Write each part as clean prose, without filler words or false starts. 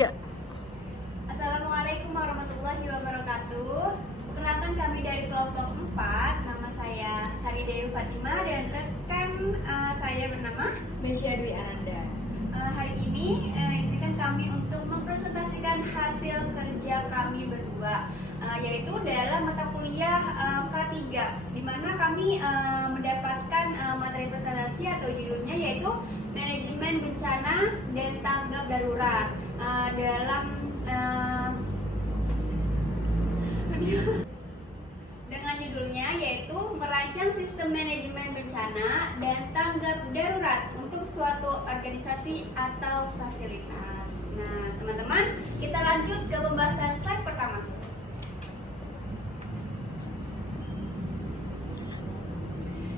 Ya. Assalamualaikum warahmatullahi wabarakatuh. Perkenalkan kami dari kelompok 4. Nama saya Sari Dewi Fatimah dan rekan saya bernama Mesya Dwi Ananda. Hari ini izinkan kami untuk mempresentasikan hasil kerja kami berdua, yaitu dalam mata kuliah K3, di mana kami mendapatkan materi presentasi atau judulnya yaitu Manajemen Bencana dan Tanggap Darurat. Dengan judulnya yaitu merancang sistem manajemen bencana dan tanggap darurat untuk suatu organisasi atau fasilitas. Nah, teman-teman, kita lanjut ke pembahasan slide pertama.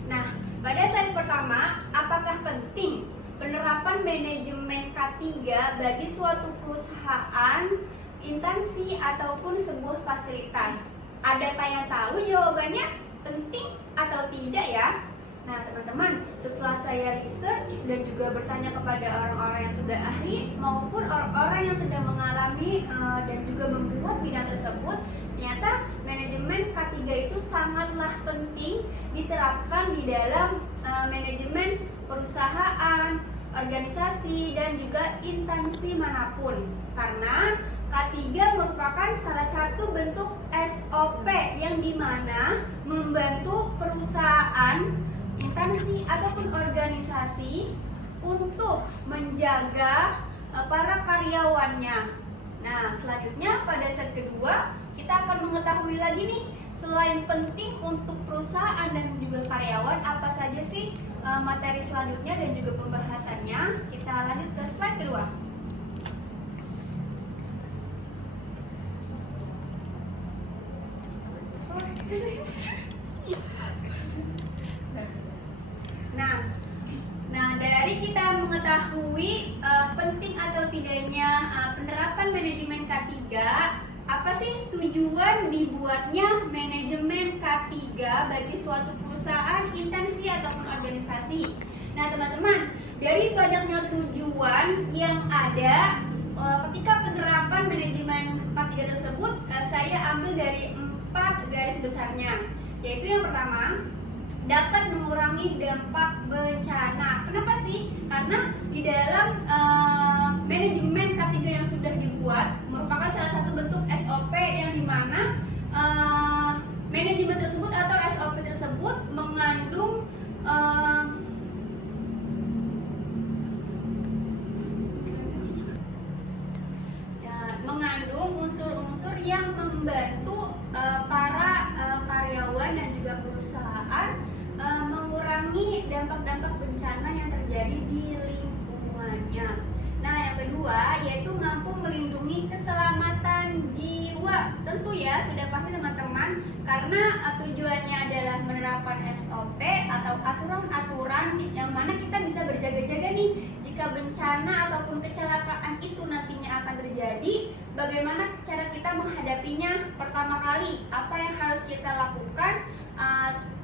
Nah, pada slide pertama, apakah penting penerapan manajemen K3 bagi suatu perusahaan, instansi, ataupun sebuah fasilitas? Adakah yang tahu jawabannya? Penting atau tidak ya? Nah teman-teman, setelah saya research dan juga bertanya kepada orang-orang yang sudah ahli maupun orang-orang yang sedang mengalami dan juga membuat bidang tersebut, ternyata manajemen K3 itu sangatlah penting diterapkan di dalam manajemen perusahaan, organisasi, dan juga instansi manapun. Karena K3 merupakan salah satu bentuk SOP yang dimana membantu perusahaan, instansi, ataupun organisasi untuk menjaga para karyawannya. Nah, selanjutnya pada slide kedua kita akan mengetahui lagi nih, selain penting untuk perusahaan dan juga karyawan, apa saja sih materi selanjutnya dan juga pembahasannya. Kita lanjut ke slide kedua. Nah, dari kita mengetahui penting atau tidaknya penerapan manajemen K3, apa sih tujuan dibuatnya manajemen K3 bagi suatu perusahaan, instansi, ataupun organisasi? Nah, teman-teman, dari banyaknya tujuan yang ada ketika penerapan manajemen K3 tersebut, saya ambil dari 4 garis besarnya, yaitu yang pertama, dapat mengurangi dampak bencana. Kenapa sih? Karena di dalam manajemen K3 yang sudah dibuat merupakan salah satu bentuk SOP yang dimana manajemen tersebut atau SOP tersebut mengandung unsur-unsur yang membantu para karyawan dan juga perusahaan mengurangi dampak-dampak bencana yang terjadi di lingkungannya. Nah, yang kedua yaitu mampu melindungi keselamatan jiwa. Tentu ya, sudah pasti teman-teman, karena tujuannya adalah menerapkan SOP atau aturan-aturan yang mana kita bisa berjaga-jaga nih jika bencana ataupun kecelakaan itu nantinya akan terjadi. Bagaimana cara kita menghadapinya? Pertama kali, apa yang harus kita lakukan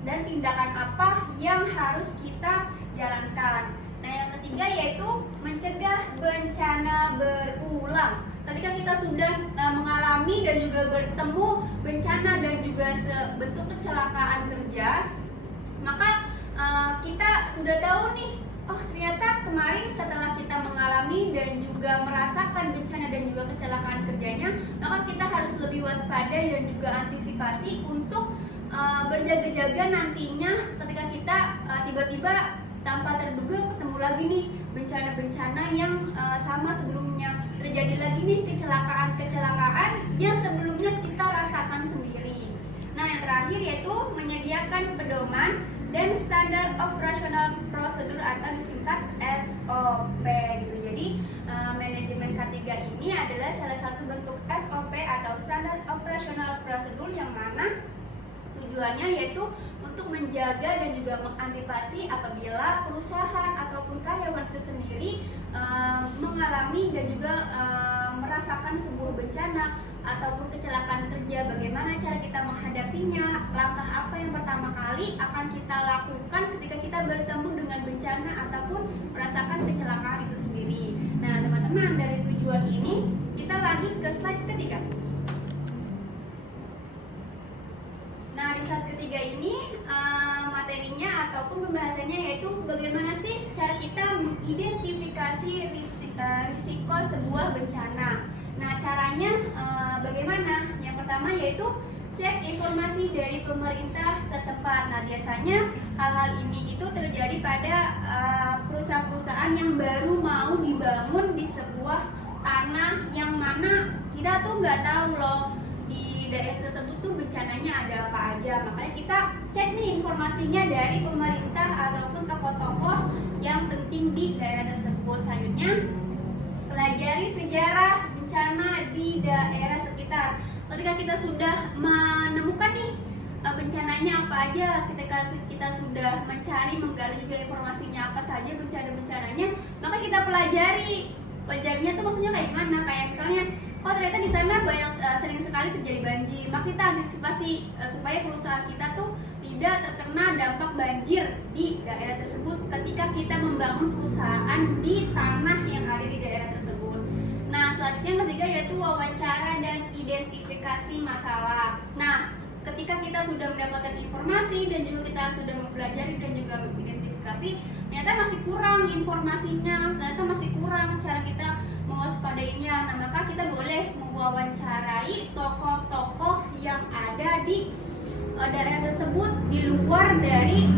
dan tindakan apa yang harus kita jalankan. Nah, yang ketiga yaitu mencegah bencana berulang. Ketika kita sudah mengalami dan juga bertemu bencana dan juga bentuk kecelakaan kerja, maka kita sudah tahu nih, oh ternyata kemarin setelah kita mengalami dan juga merasakan bencana dan juga kecelakaan kerjanya, maka kita harus lebih waspada dan juga antisipasi untuk berjaga-jaga nantinya ketika kita tiba-tiba tanpa terduga ketemu lagi nih bencana-bencana yang sama sebelumnya, terjadi lagi nih kecelakaan-kecelakaan yang sebelumnya kita rasakan sendiri. Nah, yang terakhir yaitu menyediakan pedoman dan standar operasional prosedur atau disingkat SOP gitu. Jadi manajemen K3 ini adalah salah satu bentuk SOP atau standar operasional prosedur yang mana tujuannya yaitu untuk menjaga dan juga mengantisipasi apabila perusahaan ataupun karyawan itu sendiri mengalami dan juga merasakan sebuah bencana ataupun kecelakaan kerja. Bagaimana cara kita menghadapinya, langkah apa yang pertama kali akan kita lakukan ketika kita bertemu dengan bencana ataupun merasakan kecelakaan itu sendiri. Nah teman-teman, dari tujuan ini ketiga ini materinya ataupun pembahasannya yaitu bagaimana sih cara kita mengidentifikasi risiko sebuah bencana. Nah, caranya bagaimana? Yang pertama yaitu cek informasi dari pemerintah setempat. Nah, biasanya hal-hal ini itu terjadi pada perusahaan-perusahaan yang baru mau dibangun di sebuah tanah yang mana kita tuh nggak tahu loh di daerah tersebut tuh bencananya ada apa aja. Makanya kita cek nih informasinya dari pemerintah ataupun tokoh-tokoh yang penting di daerah tersebut. Selanjutnya, pelajari sejarah bencana di daerah sekitar. Ketika kita sudah menemukan nih bencananya apa aja, ketika kita sudah mencari, menggali juga informasinya apa saja bencana-bencananya, maka kita pelajari. Pelajarinya tuh maksudnya kayak gimana? Kayak misalnya, oh ternyata di sana banyak sering sekali terjadi banjir, maka kita antisipasi supaya perusahaan kita tuh tidak terkena dampak banjir di daerah tersebut ketika kita membangun perusahaan di tanah yang ada di daerah tersebut. Nah, selanjutnya yang ketiga yaitu wawancara dan identifikasi masalah. Nah, ketika kita sudah mendapatkan informasi dan juga kita sudah mempelajari dan juga mengidentifikasi, ternyata masih kurang informasinya, ternyata masih kurang cara kita mewaspadainya. Nah, maka kita boleh mewawancarai tokoh-tokoh yang ada di daerah tersebut di luar dari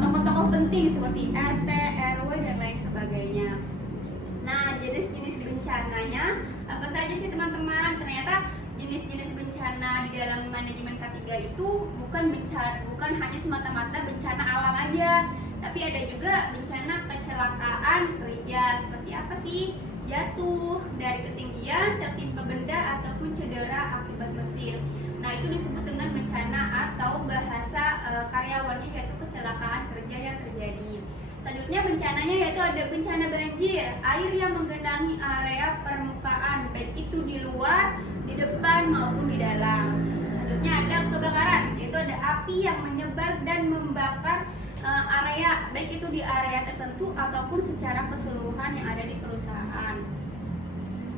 tokoh-tokoh penting seperti RT, RW dan lain sebagainya. Nah, jenis-jenis bencananya apa saja sih teman-teman? Ternyata jenis-jenis bencana di dalam manajemen K3 itu bukan hanya semata-mata bencana alam aja, tapi ada juga bencana kecelakaan kerja. Seperti apa sih? Jatuh dari ketinggian, tertimpa benda ataupun cedera akibat mesin. Nah, itu disebut dengan bencana atau bahasa karyawannya yaitu kecelakaan kerja yang terjadi. Selanjutnya bencananya yaitu ada bencana banjir, air yang menggenangi area permukaan, baik itu di luar, di depan maupun di dalam. Selanjutnya ada kebakaran, yaitu ada api yang menyebar dan membakar area, baik itu di area tertentu ataupun secara keseluruhan yang ada di perusahaan.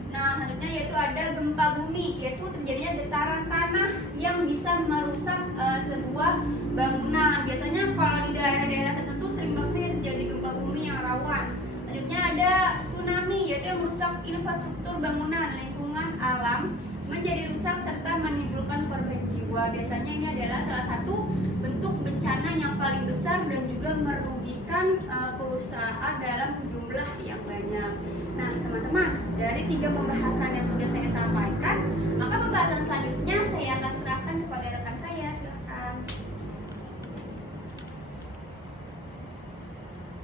Nah, selanjutnya yaitu ada gempa bumi, yaitu terjadinya getaran tanah yang bisa merusak sebuah bangunan. Biasanya kalau di daerah-daerah tertentu sering banget terjadi gempa bumi yang rawan. Selanjutnya ada tsunami, yaitu yang merusak infrastruktur bangunan, lingkungan alam menjadi rusak serta menimbulkan korban jiwa. Biasanya ini adalah salah satu bentuk bencana yang paling besar dan juga merugikan perusahaan dalam jumlah yang banyak. Nah, teman-teman, dari 3 pembahasan yang sudah saya sampaikan, maka pembahasan selanjutnya saya akan serahkan kepada rekan saya. Silakan.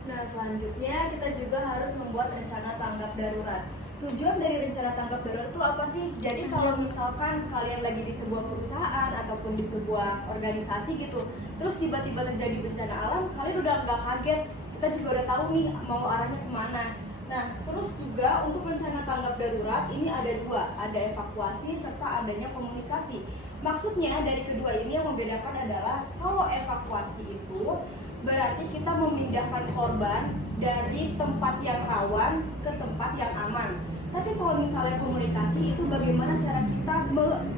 Nah, selanjutnya kita juga harus membuat rencana tanggap darurat. Tujuan dari rencana tanggap darurat itu apa sih? Jadi kalau misalkan kalian lagi di sebuah perusahaan ataupun di sebuah organisasi gitu, terus tiba-tiba terjadi bencana alam, kalian udah nggak kaget, kita juga udah tahu nih mau arahnya kemana. Nah, terus juga untuk rencana tanggap darurat ini ada 2, ada evakuasi serta adanya komunikasi. Maksudnya dari kedua ini yang membedakan adalah kalau evakuasi itu berarti kita memindahkan korban dari tempat yang rawan ke tempat yang aman. Tapi kalau misalnya komunikasi itu bagaimana cara kita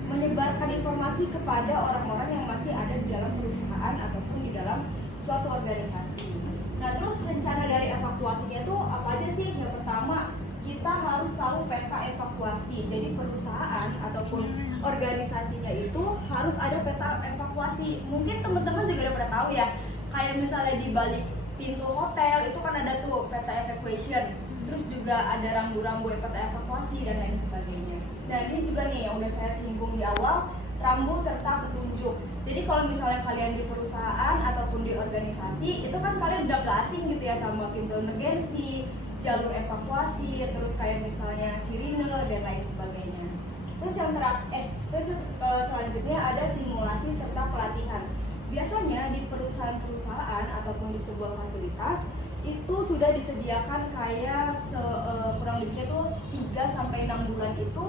menyebarkan informasi kepada orang-orang yang masih ada di dalam perusahaan ataupun di dalam suatu organisasi. Nah, terus rencana dari evakuasinya itu apa aja sih? Yang pertama, kita harus tahu peta evakuasi. Jadi perusahaan ataupun organisasinya itu harus ada peta evakuasi. Mungkin teman-teman juga udah pernah tahu ya, kayak misalnya di balik pintu hotel itu kan ada tuh peta evacuation. Terus juga ada rambu-rambu peta evakuasi dan lain sebagainya. Dan ini juga nih yang udah saya singgung di awal, rambu serta petunjuk. Jadi kalau misalnya kalian di perusahaan ataupun di organisasi, itu kan kalian udah gak asing gitu ya sama pintu emergensi, jalur evakuasi, terus kayak misalnya sirine dan lain sebagainya. Terus selanjutnya ada simulasi serta pelatihan. Biasanya di perusahaan-perusahaan ataupun di sebuah fasilitas itu sudah disediakan kayak kurang lebihnya tuh 3-6 bulan itu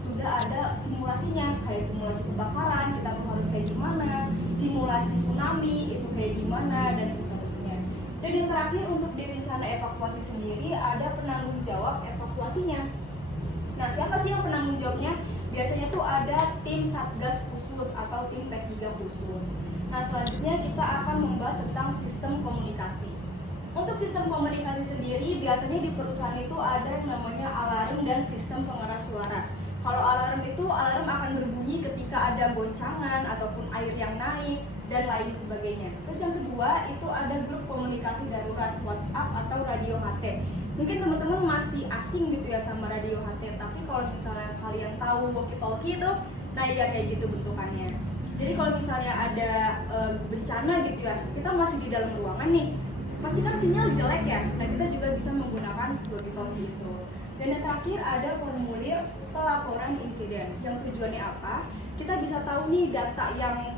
sudah ada simulasinya, kayak simulasi kebakaran kita tuh harus kayak gimana, simulasi tsunami itu kayak gimana dan seterusnya. Dan yang terakhir untuk di rencana evakuasi sendiri ada penanggung jawab evakuasinya. Nah, siapa sih yang penanggung jawabnya? Biasanya tuh ada tim Satgas khusus atau tim P3 khusus. Nah, selanjutnya kita akan membahas tentang sistem komunikasi. Untuk sistem komunikasi sendiri, biasanya di perusahaan itu ada yang namanya alarm dan sistem pengeras suara. Kalau alarm itu, alarm akan berbunyi ketika ada goncangan ataupun air yang naik dan lain sebagainya. Terus yang kedua itu ada grup komunikasi darurat WhatsApp atau radio HT. Mungkin teman-teman masih asing gitu ya sama radio HT, tapi kalau misalnya kalian tahu walkie-talkie itu, nah iya kayak gitu bentukannya. Jadi kalau misalnya ada bencana gitu ya, kita masih di dalam ruangan nih, pasti kan sinyal jelek ya. Nah, kita juga bisa menggunakan walkie-talkie itu. Dan yang terakhir ada formulir pelaporan insiden. Yang tujuannya apa? Kita bisa tahu nih data yang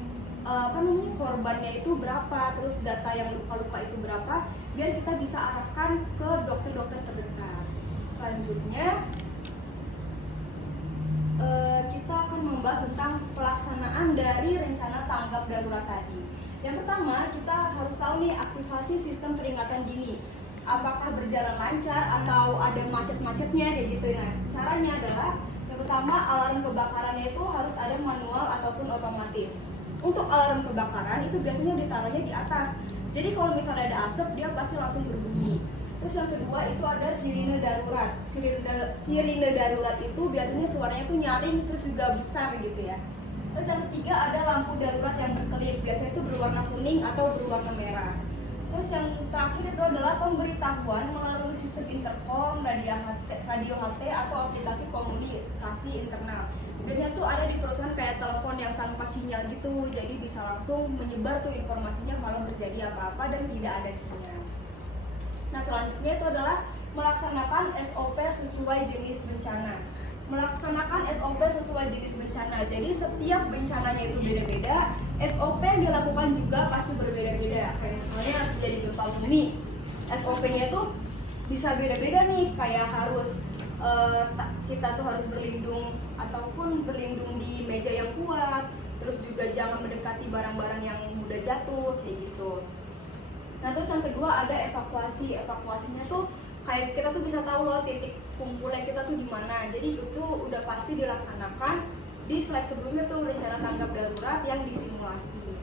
korbannya itu berapa, terus data yang luka-luka itu berapa, biar kita bisa arahkan ke dokter-dokter terdekat. Selanjutnya kita akan membahas tentang pelaksanaan dari rencana tanggap darurat tadi. Yang pertama, kita harus tahu nih aktivasi sistem peringatan dini. Apakah berjalan lancar atau ada macet-macetnya kayak gitu. Nah, caranya adalah yang pertama, alarm kebakarannya itu harus ada manual ataupun otomatis. Untuk alarm kebakaran itu biasanya ditaruhnya di atas. Jadi kalau misalnya ada asap, dia pasti langsung berbunyi. Terus yang kedua itu ada sirine darurat. Sirine darurat itu biasanya suaranya tuh nyaring terus juga besar gitu ya. Terus yang ketiga ada lampu darurat yang berkelip, biasanya itu berwarna kuning atau berwarna merah. Terus yang terakhir itu adalah pemberitahuan melalui sistem intercom, radio HT atau aplikasi komunikasi internal. Biasanya tuh ada di perusahaan kayak telepon yang tanpa sinyal gitu, jadi bisa langsung menyebar tuh informasinya kalau terjadi apa-apa dan tidak ada sinyal. Nah, selanjutnya itu adalah melaksanakan SOP sesuai jenis bencana. Melaksanakan SOP sesuai jenis bencana. Jadi setiap bencananya itu beda-beda, SOP yang dilakukan juga pasti berbeda-beda. Kayak misalnya terjadi gempa bumi, SOP-nya itu bisa beda-beda nih, kayak harus kita tuh harus berlindung ataupun berlindung di meja yang kuat, terus juga jangan mendekati barang-barang yang mudah jatuh kayak gitu. Nah, terus yang kedua ada evakuasi. Evakuasinya tuh kayak kita tuh bisa tahu loh titik kumpulnya kita tuh di mana. Jadi itu udah pasti dilaksanakan di slide sebelumnya tuh rencana tanggap darurat yang disimulasi.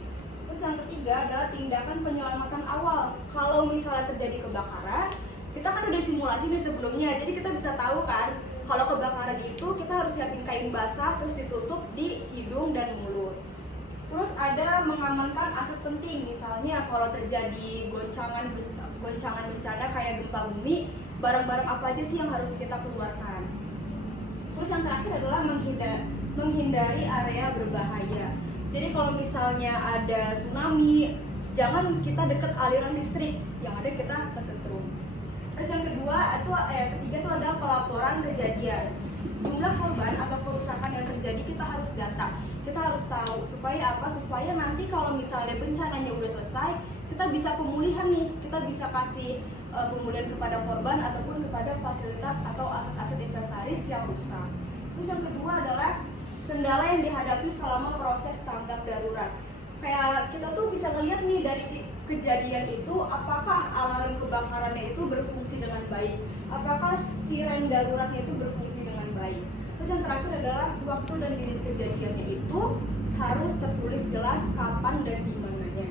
Terus yang ketiga adalah tindakan penyelamatan awal. Kalau misalnya terjadi kebakaran, kita kan udah simulasi nih sebelumnya, jadi kita bisa tahu kan kalau kebakaran itu kita harus siapin kain basah terus ditutup di hidung dan mulut. Terus ada mengamankan aset penting, misalnya kalau terjadi goncangan bencana kayak gempa bumi, barang-barang apa aja sih yang harus kita keluarkan. Terus yang terakhir adalah menghindari area berbahaya. Jadi kalau misalnya ada tsunami, jangan kita dekat aliran listrik, yang ada kita kesetrum. Terus yang ketiga itu adalah pelaporan kejadian. Jumlah korban atau kerusakan yang terjadi kita harus data. Kita harus tahu supaya apa? Supaya nanti kalau misalnya bencananya udah selesai, kita bisa pemulihan nih. Kita bisa kasih pemulihan kepada korban ataupun kepada fasilitas atau aset-aset inventaris yang rusak. Terus yang kedua adalah kendala yang dihadapi selama proses tanggap darurat. Kayak kita tuh bisa ngeliat nih dari kejadian itu, apakah alarm kebakarannya itu berfungsi dengan baik, apakah siren daruratnya itu berfungsi dengan baik. Terus yang terakhir adalah waktu dan jenis kejadiannya itu harus tertulis jelas kapan dan di mananya.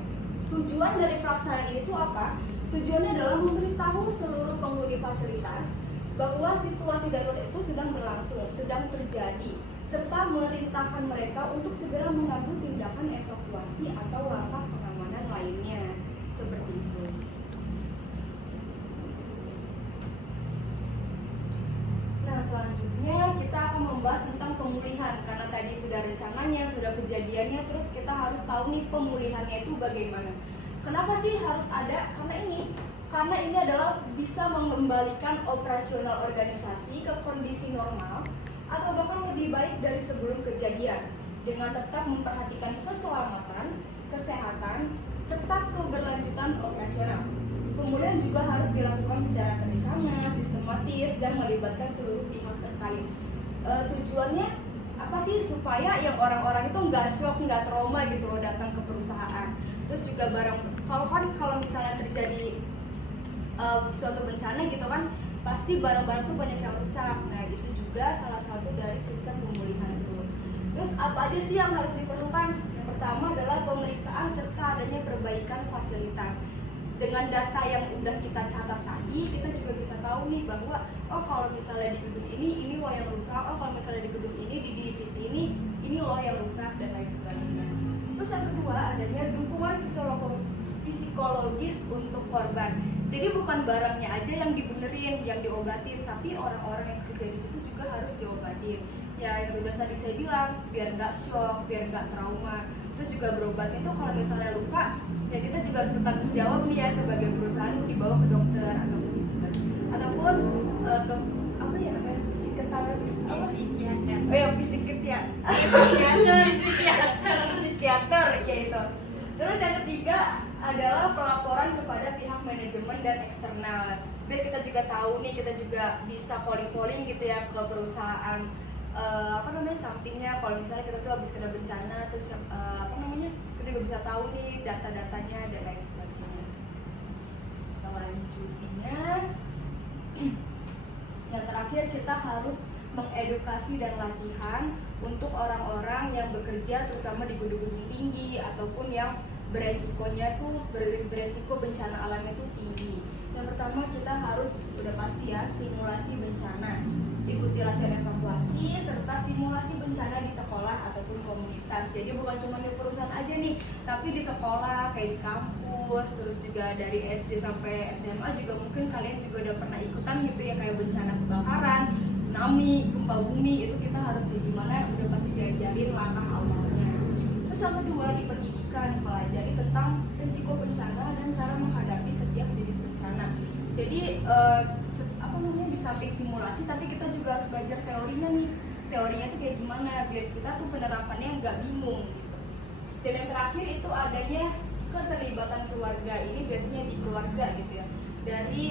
Tujuan dari pelaksanaan itu apa? Tujuannya adalah memberitahu seluruh penghuni fasilitas bahwa situasi darurat itu sedang berlangsung, sedang terjadi, serta memerintahkan mereka untuk segera mengambil tindakan evakuasi atau langkah pengamanan lainnya, seperti itu. Nah, selanjutnya kita akan membahas tentang pemulihan, karena tadi sudah rencananya, sudah kejadiannya, terus kita harus tahu nih pemulihannya itu bagaimana. Kenapa sih harus ada? Karena ini adalah bisa mengembalikan operasional organisasi ke kondisi normal atau bahkan lebih baik dari sebelum kejadian, dengan tetap memperhatikan keselamatan, kesehatan, serta keberlanjutan operasional. Pemulihan juga harus dilakukan secara terencana, sistematis, dan melibatkan seluruh pihak terkait. Tujuannya apa sih? Supaya yang orang-orang itu nggak shock, nggak trauma gitu loh datang ke perusahaan. Terus juga kalau misalnya terjadi suatu bencana gitu kan, pasti barang-barang tuh banyak yang rusak. Nah, itu juga salah satu dari sistem pemulihan itu. Terus apa aja sih yang harus diperlukan? Yang pertama adalah pemeriksaan serta adanya perbaikan fasilitas. Dengan data yang udah kita catat tadi, kita juga bisa tahu nih bahwa oh kalau misalnya di gedung ini loh yang rusak, oh kalau misalnya di gedung ini, di divisi ini loh yang rusak, dan lain sebagainya. Terus yang kedua, adanya dukungan psikologis untuk korban. Jadi bukan barangnya aja yang dibenerin, yang diobatin, tapi orang-orang yang kerja di situ juga harus diobatin. Ya yang udah tadi saya bilang, biar nggak shock, biar nggak trauma. Terus juga berobat itu kalau misalnya luka, ya kita juga harus bertanggung jawab nih ya sebagai perusahaan, dibawa ke dokter ataupun ataupun ke apa ya namanya, psikiater oh ya psikiater ya itu. Terus yang ketiga adalah pelaporan kepada pihak manajemen dan eksternal, biar kita juga tahu nih, kita juga bisa calling gitu ya ke perusahaan sampingnya kalau misalnya kita tuh habis kena bencana, terus kita juga bisa tahu nih data-datanya dan lain sebagainya. Selanjutnya yang terakhir, kita harus mengedukasi dan latihan untuk orang-orang yang bekerja terutama di gedung-gedung tinggi ataupun yang beresikonya tuh beresiko bencana alamnya tuh tinggi. Yang pertama, kita harus udah pasti ya simulasi bencana, ikuti latihan evakuasi serta simulasi bencana di sekolah ataupun komunitas. Jadi bukan cuma di perusahaan aja nih, tapi di sekolah kayak di kampus, terus juga dari SD sampai SMA juga mungkin kalian juga udah pernah ikutan gitu ya, kayak bencana kebakaran, tsunami, gempa bumi, itu kita harus kayak gimana udah pasti diajarin langkah awalnya. Terus yang kedua, di pendidikan pelajari tentang risiko bencana dan cara menghadapi setiap jenis bencana. Jadi di samping simulasi, tapi kita juga harus belajar teorinya nih. Teorinya tuh kayak gimana biar kita tuh penerapannya nggak bingung gitu. Dan yang terakhir itu adanya keterlibatan keluarga. Ini biasanya di keluarga gitu ya. Dari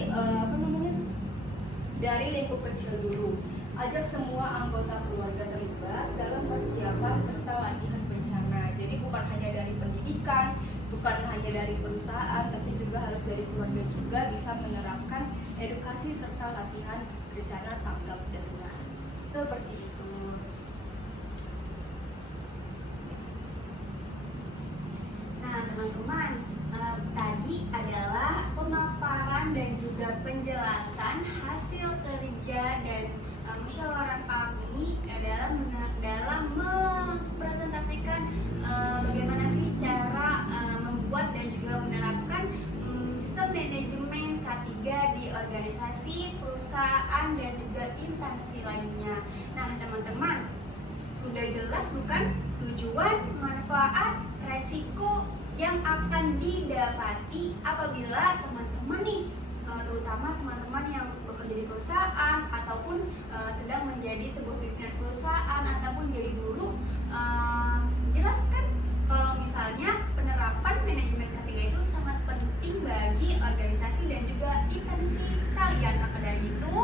dari lingkup kecil dulu. Ajak semua anggota keluarga terlibat dalam persiapan serta latihan bencana. Jadi bukan hanya dari pendidikan, bukan hanya dari perusahaan, tapi juga harus dari keluarga juga bisa menerapkan edukasi serta latihan bencana tanggap darurat. Seperti itu. Nah teman-teman, tadi adalah pemaparan dan juga penjelasan hasil kerja dan musyawarah kami dalam mempresentasikan bagaimana sih cara membuat dan juga menerapkan sistem manajemen K3 di organisasi, perusahaan, dan juga instansi lainnya. Nah teman-teman, sudah jelas bukan tujuan, manfaat, resiko yang akan didapati apabila teman-teman nih, terutama teman-teman yang bekerja di perusahaan ataupun sedang menjadi sebuah pimpinan perusahaan ataupun jadi guru, jelaskan kalau misalnya penerapan manajemen K3 itu sangat penting bagi organisasi dan juga instansi kalian. Maka dari itu,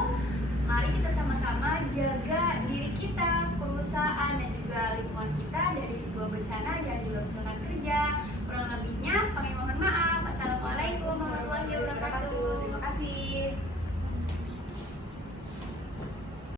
mari kita sama-sama jaga diri kita, perusahaan, dan juga lingkungan kita dari sebuah bencana yang juga kecelakaan kerja,